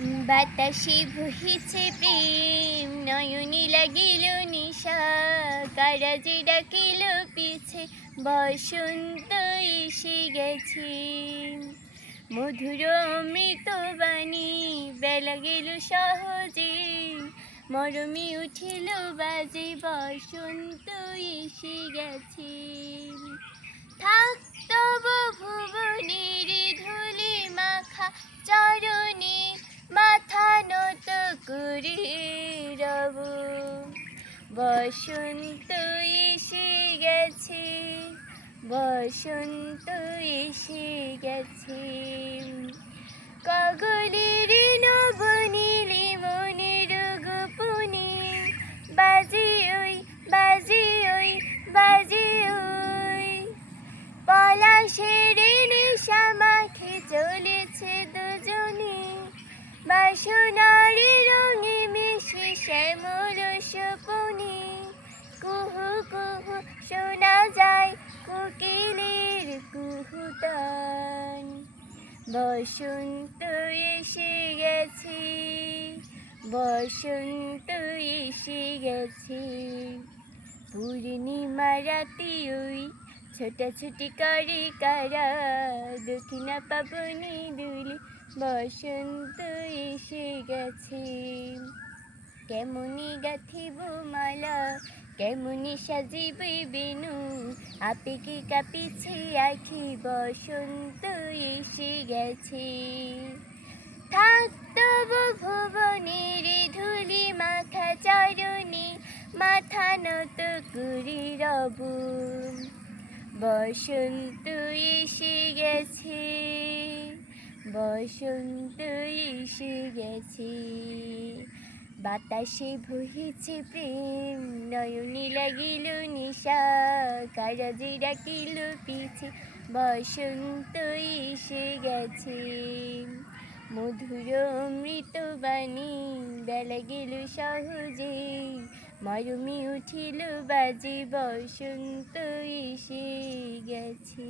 বাতাসে বহিছে প্রেম, নয়নে লাগিল নিশা, কারাজে ডাকিল পিছে, বসন্ত এসে গেছে। মধুর অমৃত বাণী, বেলা গেল সহজে, মরমে উঠিল বাজে, বসন্ত এসে গেছে। থাক তবু ভুবনের ধুলি মাখা চরণে, মাথা নত করে রব। বসন্ত এসে গেছে, বসন্ত এসে গেছে। কাগলের নবনীলে মনের গোপনে, বাজে ওই বাজে ওই বাজে ওই, পলাশের নেশা মাখে চলেছে দুজনে, বাসনার রঙে মিশে শ্যামল স্বপনে। কুহু কুহু শোনা যায় কোকিলের কুহুতান। বসন্ত এসে গেছে, বসন্ত এসে গেছে। পূর্ণিমা রাতে ওই ছোটাছুটি করে কারা, দক্ষিণা পাবনে দুলে, বসন্ত এসে গেছে। কেমনি গাঁথিব মালা, কেমনি সাজিব বেনু, আবেগে কাঁপিছে আঁখি, বসন্ত এসে গেছে। থাক তবু ভুবনের ধুলি মাখা চরণে, মাথা নত করে রব। বসন্ত এসে গেছে, বসন্ত এসে গেছে। বাতাসে বহিছে প্রেম, নয়নে লাগিল নিশা, কারাজে ডাকিল পিছে, বসন্ত এসে গেছে। মধুর অমৃত বাণী, বেলা গেল সহজে, মরমে উঠিল বাজে, বসন্ত এসে গেছে।